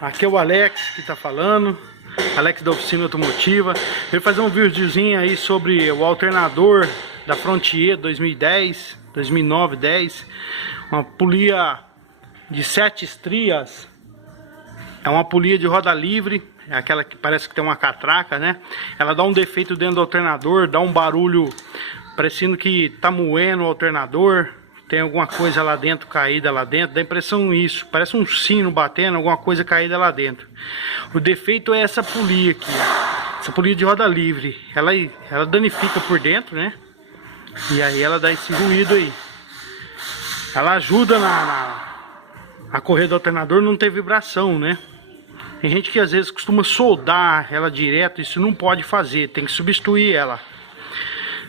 Aqui é o Alex que tá falando, Alex da Oficina Automotiva. Veio fazer um videozinho aí sobre o alternador da Frontier 2010, 2009, 10. Uma polia de 7 estrias. É uma polia de roda livre, é aquela que parece que tem uma catraca, né? Ela dá um defeito dentro do alternador, dá um barulho parecendo que tá moendo o alternador. Tem alguma coisa lá dentro, caída lá dentro, dá impressão isso, parece um sino batendo, alguma coisa caída lá dentro. O defeito é essa polia aqui, ó. Essa polia de roda livre, ela danifica por dentro, né? E aí ela dá esse ruído aí. Ela ajuda a correr do alternador não ter vibração, né? Tem gente que às vezes costuma soldar ela direto, isso não pode fazer, tem que substituir ela.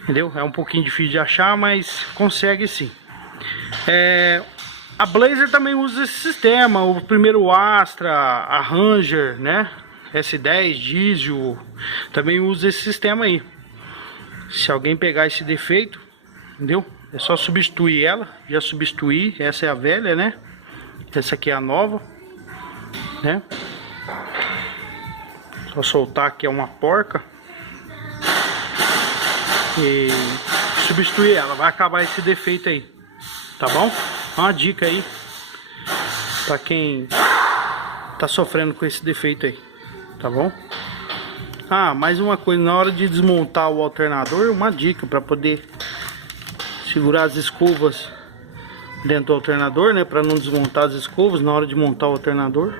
Entendeu? É um pouquinho difícil de achar, mas consegue sim. A Blazer também usa esse sistema, o primeiro Astra, a Ranger, né? S10, diesel, também usa esse sistema aí. Se alguém pegar esse defeito, entendeu? É só substituir ela, já substituir, essa é a velha, né? Essa aqui é a nova, né? Só soltar aqui é uma porca e substituir ela, vai acabar esse defeito aí. Tá bom? Uma dica aí pra quem tá sofrendo com esse defeito aí, tá bom? Ah, mais uma coisa, na hora de desmontar o alternador, uma dica para poder segurar as escovas dentro do alternador, né? Para não desmontar as escovas na hora de montar o alternador.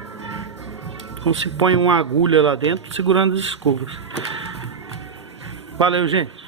Então se põe uma agulha lá dentro segurando as escovas. Valeu, gente!